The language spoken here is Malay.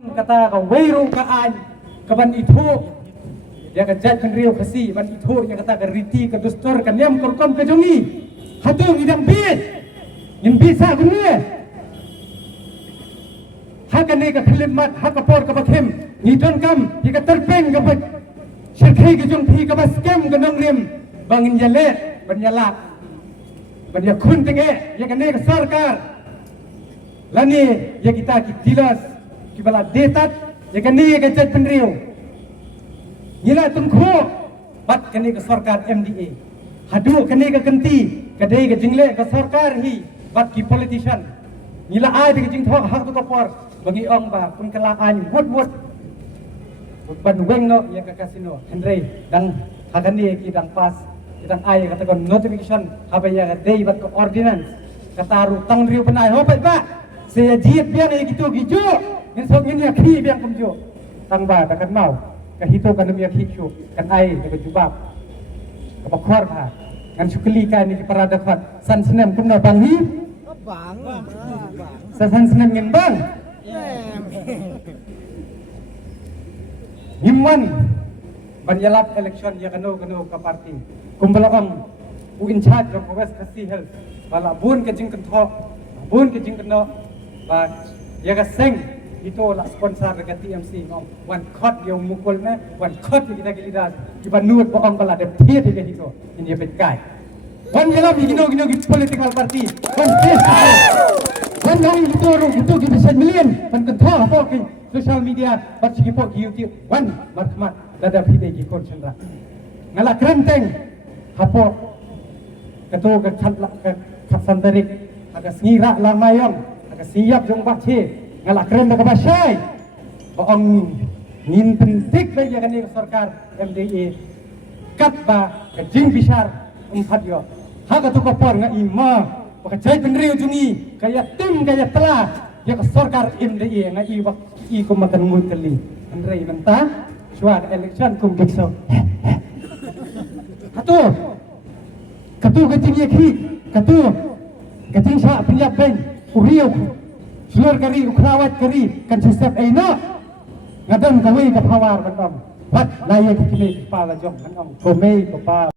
kata ka wairong kaan kaban itu ya ka jat penriu kasi ban itu ya kata ka riti ka dustor ka niam korkom ka jongi hatung idang bit in bisa gunne hakane ka khlimat hakapor ka bakhem ngidon kam ya ka terpeng ka bak syirkhai ka jong phi ka bas kem ka nong rim bangin yale ban yala ban ya khun tenge ya ka ne ka sarkar lani ya kita ki dilas ki bala detat ya kan ni ka jat penriu nila tungkho bat kan ni ka sarkar MDA hadu kan ni ka kanti ka dei ka jingle ka sarkar hi bat ki politician nila ai de ka jing thok hak tu ka por bagi ong ba pun kala an wut ban weng no ya ka kasino henry dang hakan ni ki dang pas dang ai kata kon notification habaya ka dei bat ka ordinance kataru tang riu penai ho ba saya jiat biang yang gitu gitu yang sok ini akhi biang kumjo tangba takan mau kahito kan mi akhi chu kan ai de jubab ka bakhwar tha kan sukli ka ni parada khat san snem kum na bang hi bang sa san snem ngin bang himman banyalat election ya kano ka party kumbalakam u in charge of west kasi health bala bun ke jing kan tho bun ke jing kan no but ya ka seng itu lah sponsor dekat TMC ngom wan khot yo mukul na wan khot kita gilidas ki banut boong bala de thie de itu ini ben kai wan yala mi gino political party wan nang itu ki bisa million wan kan tho apa ki social media bat ki po YouTube wan markmat dada phide ki konsentra ngala krenteng hapo kato ka khatla ka khasantarik aga sngira lamayong siap jong bache ngalak keren ka basay boong nin pentik ba ya kan sarkar MDA kat ba ka jing bisar umpat yo ha ka to ka por nga ima ka jai penriu jungi kaya tim kaya telah ya ka sarkar MDA nga i wak i ko makan mul kali andrei menta suar election kum gekso katu ka jing yakhi katu ka jing sa penyap ben uriu seluar kari ukrawat kari kan susep aina ngadam kawai ka phawar kan om wat layak kini kepala jong kan om komei kepala